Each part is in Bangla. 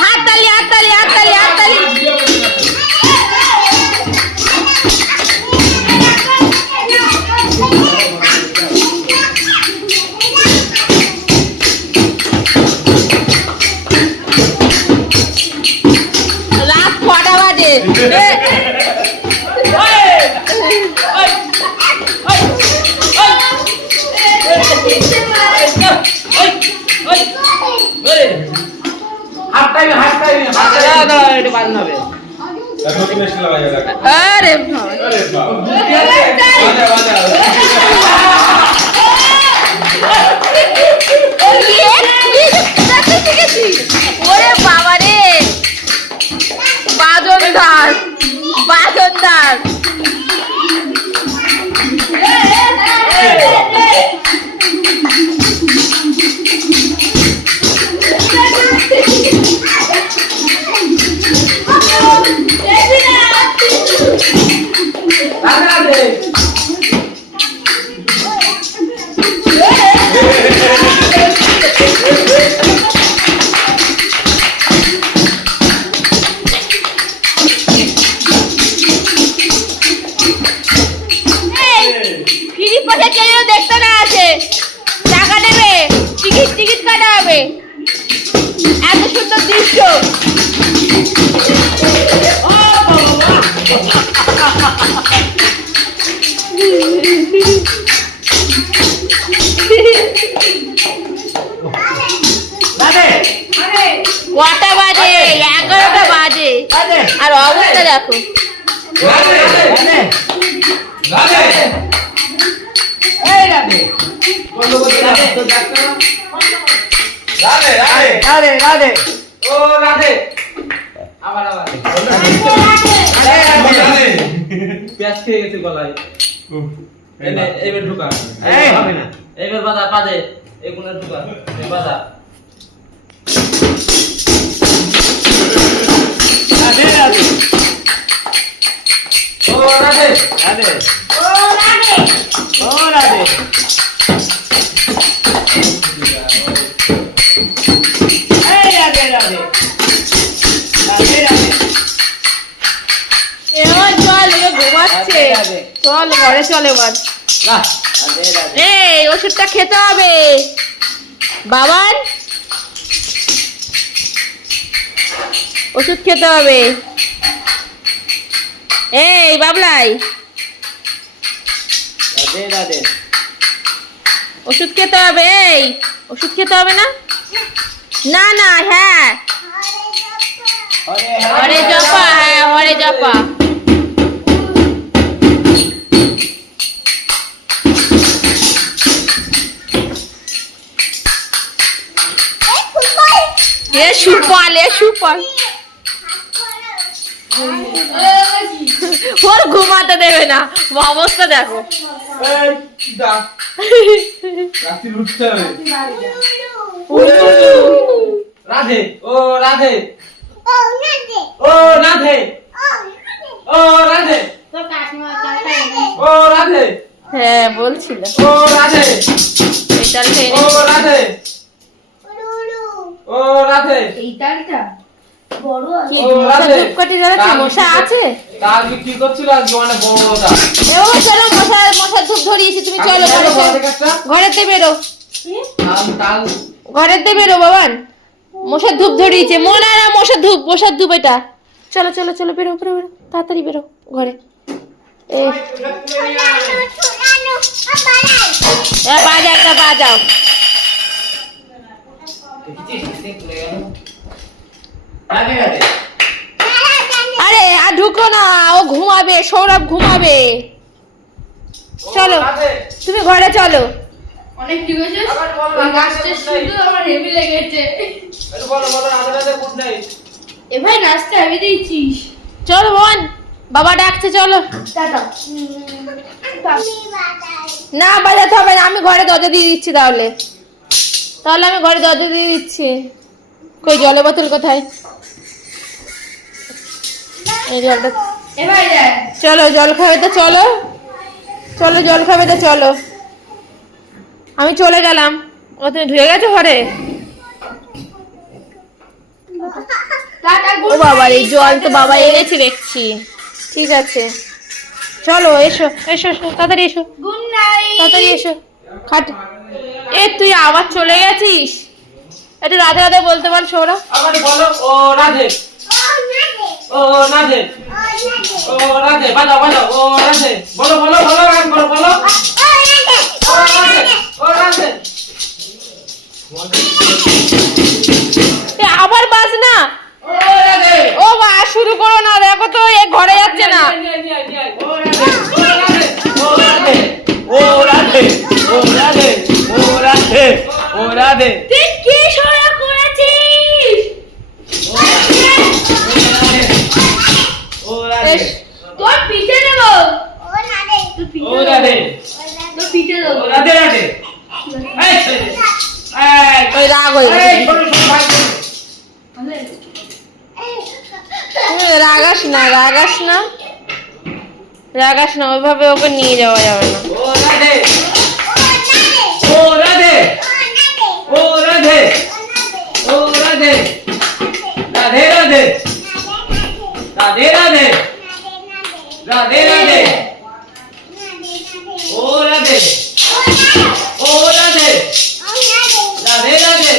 হাততালি হাততালি হাততালি হাততালি। রাত কটা বাজে? আরে ওরে বাবা রে, বাজনদার বাজনদার। দেখতে না আছে, টাকা নেবে, টিকিট টিকিট কাটা হবে। এত সুন্দর দৃশ্য। কটা বাজে? 11টা বাজে। আর অবস্থা দেখো। পেঁয়াজ খেয়ে গেছে গলায়। এবার ঢুকা হবে না, এবার বাধা পাদে এগুলো ঢুকা বাধা। ও রাধে রাধে ও রাধে ও রাধে। এই রাধে রাধে রাধে রাধে। এবার চল, এবার ঘুমাচ্ছে। চল ঘরে চলে এবার। এই ওষুধটা খেতে হবে বাবার, ওষুধ খেতে হবে। এই বাবলাই, ওষুধ খেতে হবে। এই ওষুধ খেতে হবে না? না না, হ্যাঁ হরে জপা, হ্যাঁ হরে জপা। এ সুপাল, এ সুপাল। ওর ঘুমাতে দেবে না, অবস্থা দেখো। রাধে ও রাধে ও রাধে ও রাধে ও রাধে। হ্যাঁ বলছিল ও রাধে ও রাধে ও রাধে। এই তালটা বড় আছে। ও রাধে মশা আছে। কাল কি করছিল আজকে? অনেক বড়টা। ও চলো, মশার ধূপ ধরিয়েছি, তুমি চলো ঘরেতে বেরো, ঘরেতে বেরো বাবান। মশার ধূপ ধরিয়েছে, মনে না মশার ধূপ, মশার ধূপ এটা। চলো চলো চলো, বেরো বেরো বেরো, তাড়াতাড়ি বেরো ঘরে। বাজাও একটা বাজাও। আরে আর ঢুকো না, ও ঘুমাবে, সৌরভ ঘুমাবে। চলো তুমি ঘরে চলো। অনেক ঢুকেছে, ওই গাছটা শুধু আমার হেভি লেগেছে। একটু বলো বলো, রাধে গুড নাইট। এ ভাই নাচটা আমি দিয়েছিস। চলো বোন, বাবা ডাকছে, চলো। টাটা। না বাজাতে হবে না, আমি ঘরে দরজা দিয়ে দিচ্ছি। তাহলে তাহলে আমি ঘরে দরজা দিয়ে দিচ্ছি। কই জলের বোতল কোথায়? এই জলটা। এ ভাই চলো জল খাবে তো, চলো চলো জল খাবে তো, চলো। আমি চলে গেলাম। ও তুমি ধুয়ে গেছো ঘরে? টাটা ও বাবা এই জল তো বাবা এনেছি দেখছি। ঠিক আছে চলো এসো এসো এসো তাড়াতাড়ি এসো গুড নাইট। তাড়াতাড়ি এসো খাট। এ তুই আবার চলে গেছিস, একটু রাধে রাধে বলতে পার সৌরভ। আবার বলো ও রাধে ও রাধে ও রাধে বাজাও বাজাও ও রাধে বলো বলো বলো গান করো বলো ও রাধে ও রাধে এ আবার বাজ না। ও রাধে ও মা শুরু করো না, দেখো তো এ ঘরে যাচ্ছে না। ও রাধে ও রাধে ও রাধে ও রাধে ও রাধে ও রাধে তুই কি সরা করেছিস? ও রাধে তোর পিঠে দেব। ও রাধে তোর পিঠে দেব। ও রাধে রাধে এই ছেলে এই ওই রাগ হয়ে গেছে। এই ছোট ছোট ভাই রাগাস না রাগাস না রাগাস না, ওইভাবে ওকে নিয়ে যাওয়া যাবে না। ও রাধে ও রাধে ও রাধে ও রাধে রাধে রাধে রাধে রাধে রাধে রাধে ও রাধে ও রাধে রাধে রাধে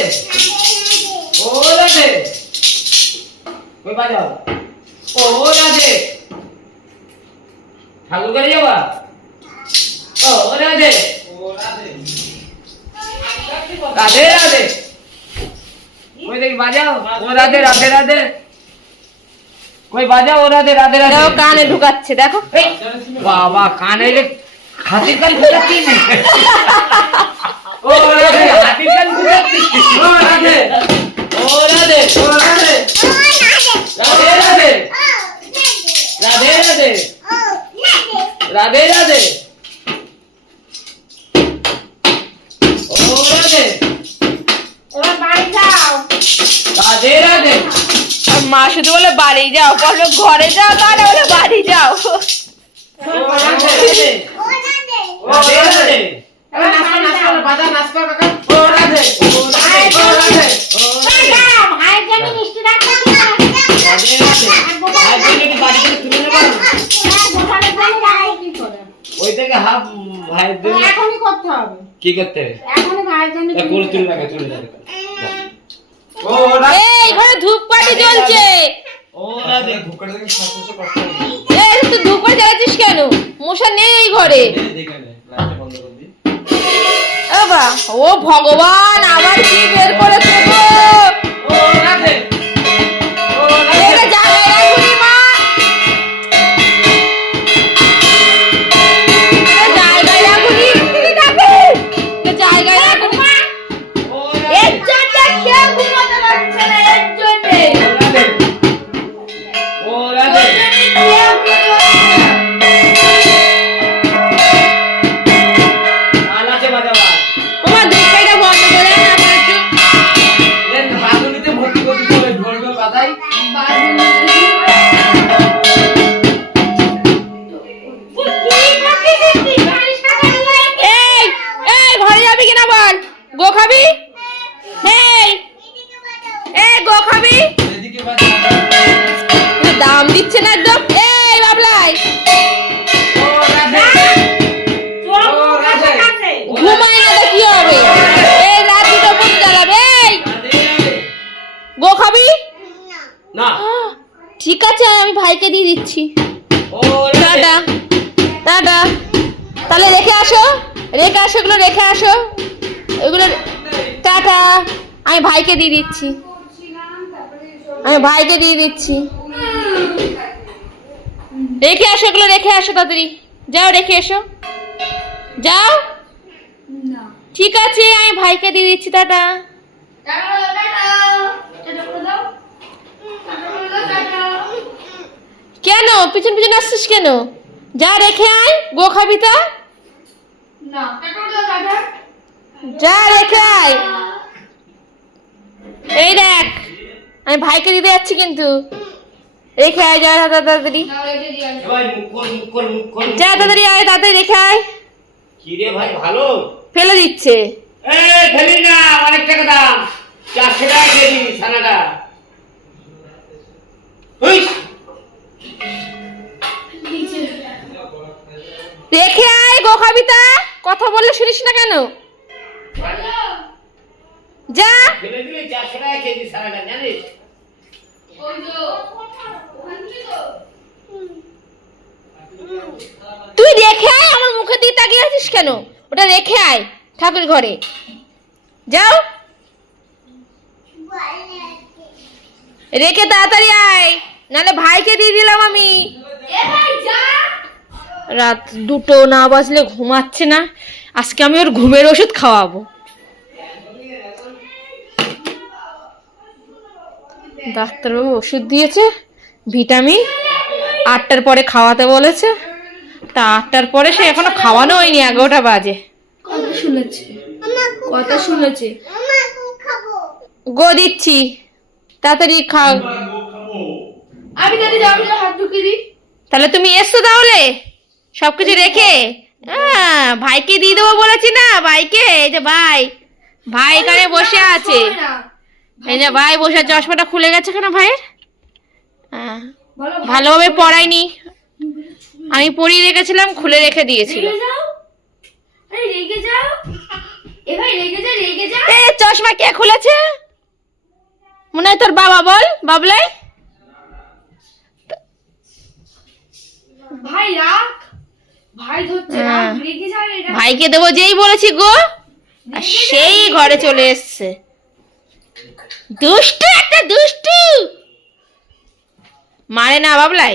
ও রাধে কই বাজাও ও রাধে ঠাকুর করে যাবা ও রাধে রাধে রাধে কই দেখি বাজাও ও রাধে রাধে রাধে কই বাজাও ও রাধে রাধে রাধে দেখো কানে ঢুকাচ্ছে দেখো। এই, বাবা কানে রে হাতির কান ঢুকাচ্ছি ও রাধে হাতির কান ঢুকাচ্ছি ও রাধে ও রাধে ও রাধে রাধে রাধে রাধে রাধে রাধে রাধে ও রাধে এবার বাড়ি যাও। রাধে রাধে আর মা শুধু বলে বাড়ি যাও, বলো ঘরে যাও, তাহলে বলে বাড়ি যাও। ও রাধে রাধে রাধে এবার নাচ কর, নাচ কর, বাজা নাচ কর কাকা। ও রাধে ও রাধে ও রাধে ও রাধে ভাইয়ের জন্য মিষ্টি রাখতে হবে না। রাধে রাধে আর তুমি কি বাড়ি থেকে তুলে নেবা দোকানের জন্য যাবো কি করে? ওই থেকে হাফ ভাইয়ের জন্য এখনই করতে হবে। কি করতে এখনই ভাইয়ের জন্য তা করে তুলে রাখে তুলে রাখে ও রাধে এই ঘরে ধূপকাঠি জ্বলছে। ও রাধে ভুকড় থেকে সাতশো কষ্ট এই তুই ধূপকাঠি জ্বালাচ্ছিস কেন? মশা নেই এই ঘরে। দেখে নে লাইটটা বন্ধ করে দি ও বা ও ভগবান আবার কি বের করেছে গো। ও রাধে ও এটা রাধে জায়গায় রাখুনি মা, এটা জায়গায় রাখুনি, এটা জায়গায় রাখুনি। ও এর রাধে জন্য কেউ ঘুমাতে পারছে না, এর জন্য। ও রাধে কেউ ঘুমাতে আলাদা বাজাবা তোমার ধূপকাঠিটা বন্ধ করে না আমার একটু। দেন রাধুনিতে ভর্তি করতে হবে ঢোল ঢোল বাজাই এই এই ঘরে যাবি কিনা বল, গো খাবি? এই এই গো খাবি? এদিকে বাজা দাম দিচ্ছে না একদম। এই বাবলাই ও রাধে ও রাধে ঘুমায় না তো কি হবে? এই রাত দুটো পর্যন্ত জ্বালাবে। এই রাধে রাধে গো খাবি? না ঠিক আছে আমি ভাইকে দিয়ে দিচ্ছি। ও রাধে টাটা টাটা, তাহলে রেখে আসো, রেখে আসো, এগুলো রেখে আসো, এগুলো টাটা। আমি ভাইকে দিয়ে দিচ্ছি, আমি ভাইকে দিয়ে দিচ্ছি। রেখে আসো, এগুলো রেখে আসো, তাড়াতাড়ি যাও রেখে এসো, যাও। ঠিক আছে আমি ভাইকে দিয়ে দিচ্ছি, টাটা। কেন পিছন পিছন আসছিস কেন? যা রেখে আয়, গো খাবি তা, যা রেখে আয়। এই দেখ আমি ভাইকে দিতে যাচ্ছি কিন্তু, রেখে আয়, যা তাড়াতাড়ি, ভাই মুখ কর যা তাড়াতাড়ি আয়, তাড়াতাড়ি রেখে আয়। কি রে ভাই ভালো ফেলে দিচ্ছে। এই ফেলি না অনেক টাকা দাম 400 টাকা কেজি ছানাটা ওই রেখে আয় গো কবিতা, কথা বললে শুনিস না কেন? যা। ফেলে দিলে 400 টাকা কেজি সারাটা জানিস? তুই রেখে আয়, আমার মুখের দিকে তাকিয়ে আছিস কেন? ওটা রেখে আয় ঠাকুর ঘরে, যাও। রেখে তাড়াতাড়ি আয়, নাহলে ভাইকে দিয়ে দিলাম আমি। রাত 2টো না বাজলে ঘুমাচ্ছে না, আজকে আমি ওর ঘুমের ওষুধ খাওয়াবো। ডাক্তারবাবু ওষুধ দিয়েছে ভিটামিন, 8টার পরে খাওয়াতে বলেছে। তা 8টার পরে সে এখনো খাওয়ানো হয়নি, 11টা বাজে। কথা শুনেছে গো দিচ্ছি, তাড়াতাড়ি খাও। আমি তাহলে যাবো, হাত ঢুকিয়ে দিই। তাহলে তুমি এসছো তাহলে সবকিছু রেখে? ভাইকে দিয়ে দেবো বলেছি না, ভাইকে। এই যে ভাই, ভাই এখানে বসে আছে। এই যে ভাই বসে, চশমাটা খুলে গেছে কেন ভাইয়ের? ভালোভাবে পড়াইনি, আমি পরিয়ে রেখেছিলাম, খুলে রেখে দিয়েছিল। রেগে যাও, এ ভাই রেগে যা, রেগে যা। এ চশমা কে খুলেছে? মনে হয় তোর বাবা। বল বাবলাই। ভাই রাখ, ভাই ধরছে, রাখ, রেগে যা। এটা ভাইকে দেবো যেই বলেছি গো, আর সেই ঘরে চলে এসছে। দুষ্টু একটা, দুষ্টু। মারে না বাবলাই।